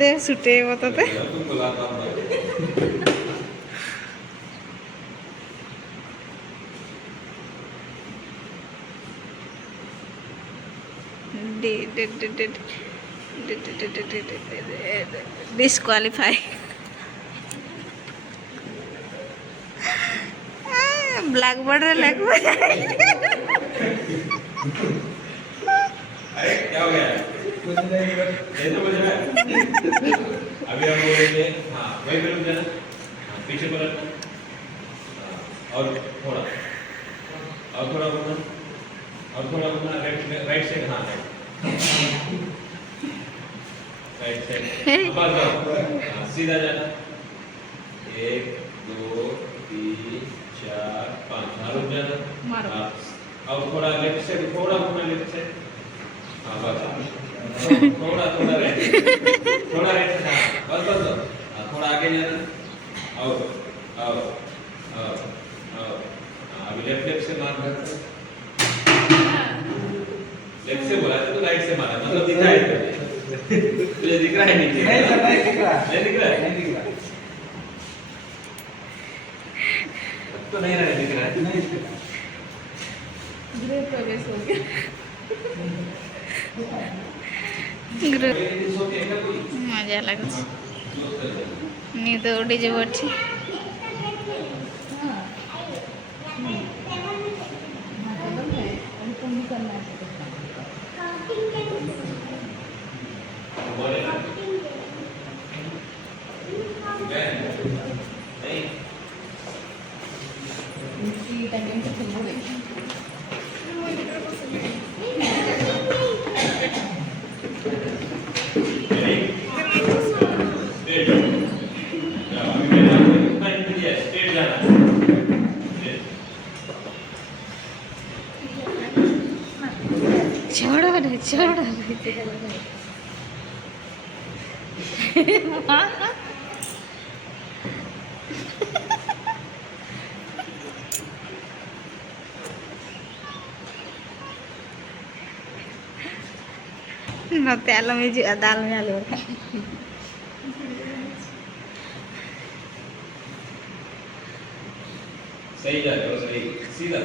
दे सुटे बताते disqualify black board रे लग अरे क्या हो गया कुछ नहीं बस तो बजा अभी हम बोलेंगे हाँ वही पे रुक जाना पीछे पलटना और थोड़ा घूमना और थोड़ा घूमना राइट साइड हाँ राइट साइड हाँ सीधा जाना 1 2 3 4 5 हाँ रुक जाना और थोड़ा लेफ्ट साइड थोड़ा घूमना लेफ्ट साइड हाँ बस थोड़ा राइट हाँ बस थोड़ा आगे जाना और अभी लेफ्ट से मार लेफ्ट से बोला तो राइट से मारा मतलब दिख रहा है तुझे दिख रहा है नीचे नहीं दिख रहा तो नहीं रहा दिख रहा है नहीं दिख रहा गृह प्रवेश हो गया मजा लगे नींद उड़ी जब अच्छी छोड़ो no te a lo mejor a darme algo सही जा रहे हो सही सीधा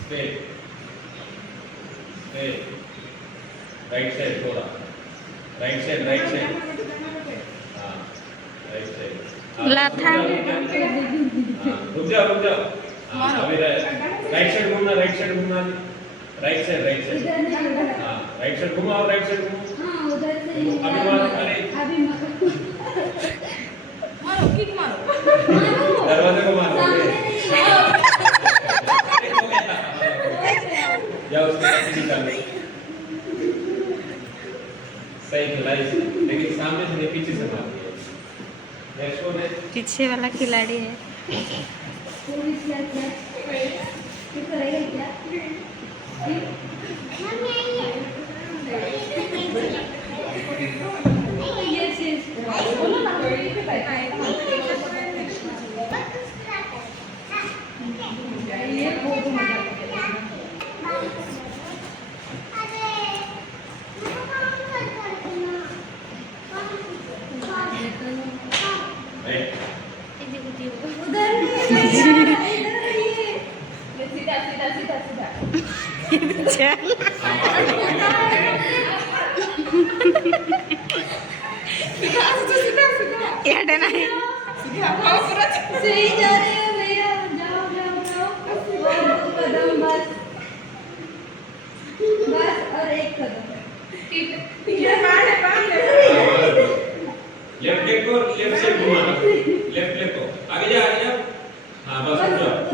स्ट्रेट राइट साइड थोड़ा राइट साइड हाँ राइट साइड लाथा रुक जाओ हाँ अभी राइट साइड घूमना राइट साइड हाँ राइट साइड घूमा और राइट साइड घूमो अभी मारो अरे मारो किक मारो दरवाजे को मारो जाओ उसके पीछे निकालो सही खिलाई लेकिन सामने से नहीं पीछे से मार दिया नेक्स्ट वन है पीछे वाला खिलाड़ी है याडे नहीं सही जा रहे हो भैया जाओ कदम बस और एक कदम ये लेफ्ट को लेफ्ट साइड घुमाना लेफ्ट को आगे जा हाँ बस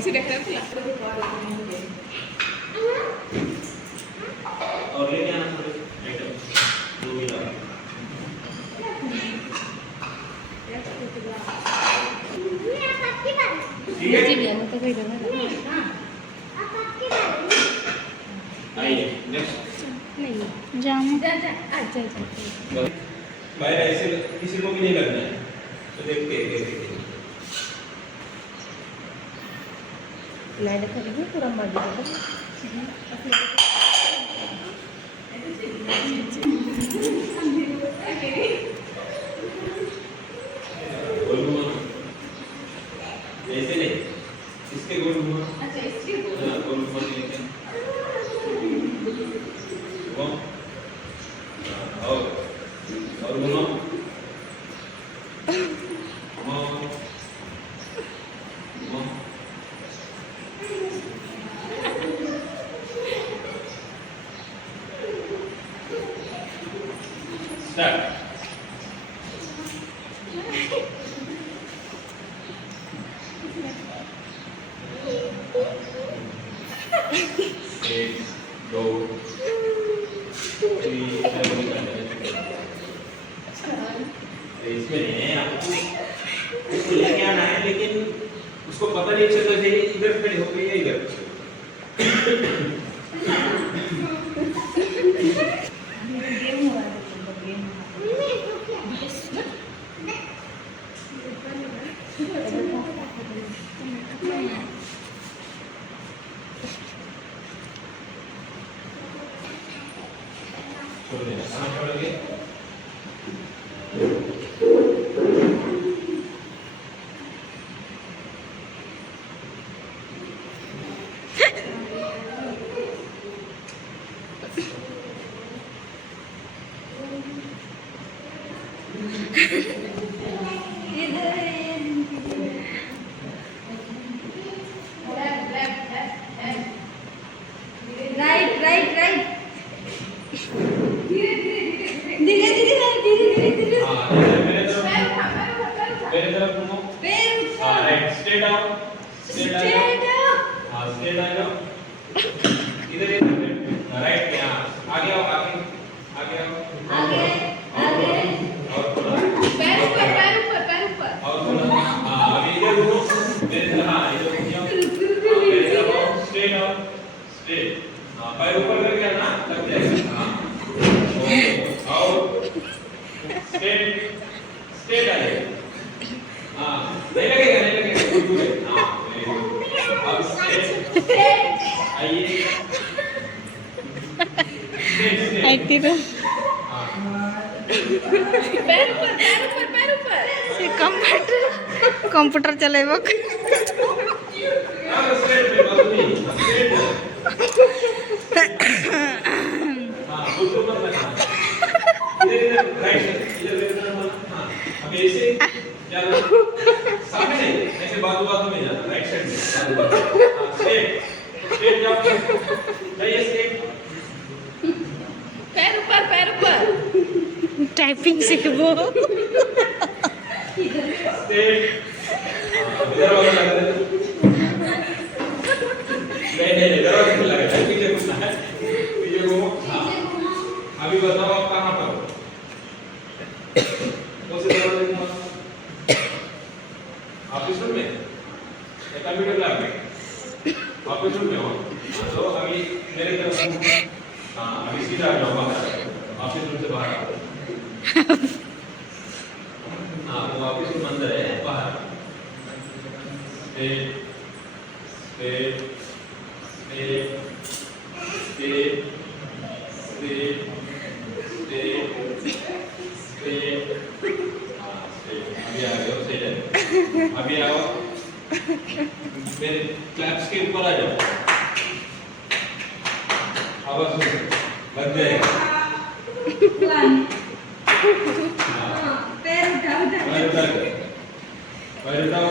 पीछे देख रहे हो क्या? और लेके आना थोड़े आइटम दो मिला ठीक है आइए नेक्स्ट जामु बाहर ऐसे किसी को भी नहीं लगना है तो देखते हैं लाइट करेंगे पूरा मर जाएगा गोल घुमा ऐसे नहीं इसके गोल घुमा अच्छा इसके बोल गोल घुमा लेते हैं घुमाओ और घुमाओ घुमाओ घुमाओ स्टार्ट एक दो तीन इसमें नहीं है आपको उसको लेके आना है लेकिन उसको पता नहीं चलता है इधर खड़ी हो गई है इधर छोड़ देना समझ पड़ोगे राइट राइट राइट धीरे हां मेरे तरफ घूमो हां राइट स्ट्रेट आओ स्ट्रेट आओ हां स्ट्रेट आओ इधर राइट यहां आगे आओ आगे आओ और थोड़ा पैर ऊपर और थोड़ा हां अभी इधर घूमो मेरे तरफ हां इधर घूमिए मेरे तरफ आओ स्ट्रेट हां पैर ऊपर करके आना लग जाएगा हां और स्ट्रेट आइए हां नहीं लगेगा दूर है हां अब स्ट्रेट आइए स्ट्रेट आईटी तो हां पैर ऊपर से कंप्यूटर चलेबो स्ट्रेट पे बात नहीं स्ट्रेट हां दूर मत लगना इधर राइट इधर हां अब ऐसे चलो सामने नहीं ऐसे बाजू में जाना राइट साइड में हां स्ट्रेट जाओ जाइए स्ट्रेट पैर ऊपर टाइपिंग सीखबो स्ट्रेट इधर वाला लगा दे नहीं इधर वाला नहीं लगा पीछे घूमना है पीछे घूमो हां अभी बताओ आप कहां पर हो कौन से दरवाजे में ऑफिस रूम में या कंप्यूटर लैब में ऑफिस रूम में हो तो अभी मेरे तरफ हां अभी सीधा आ जाओ बाहर ऑफिस रूम से बाहर आओ हां वो ऑफिस रूम अंदर है बाहर स्ट्रेट अभी आओ मेरे क्लैप्स के ऊपर आ जाओ आवाज लग जाएगा पैर उठाओ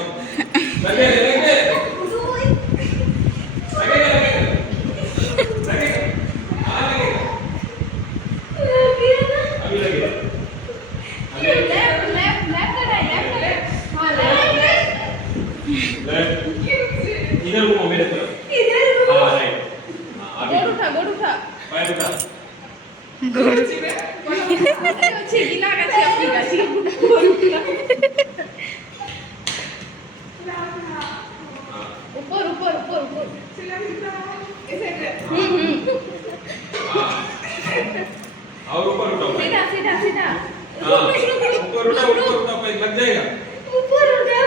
इधर घूमो मेरे तरफ इधर हाँ राइट हाँ आगे गोड़ उठा पैर उठा अच्छी गिना का थी अपनी का थी हाँ ऊपर ऊपर ऊपर ऊपर हाँ और ऊपर उठाओ पैर। सीधा सीधा सीधा हाँ ऊपर उठाओ पैर लग जाएगा ऊपर उठा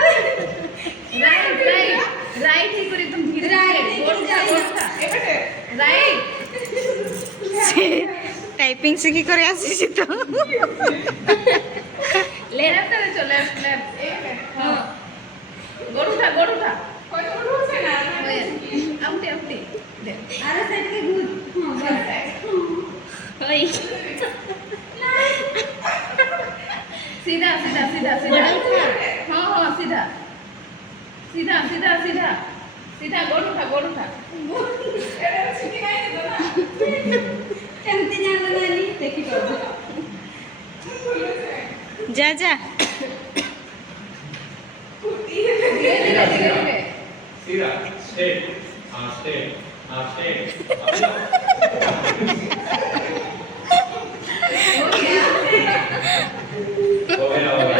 राइट राइट राइट ही पर एकदम धीरे धीरे गोड़ उठा राइट टाइपिंग से की करे आसी तो लेफ्ट करे चलो लेफ्ट लेफ्ट हां गोड़ उठा आउटे आउटे अरे साइड के गुड हां ओए सीधा सीधा सीधा सीधा हां हां सीधा सीधा सीधा सीधा सीधा गोड़ उठा କେमती जान लगानी देखी तो जा जा धीरे धीरे सीधा स्ट्रेट हाँ स्ट्रेट हो गया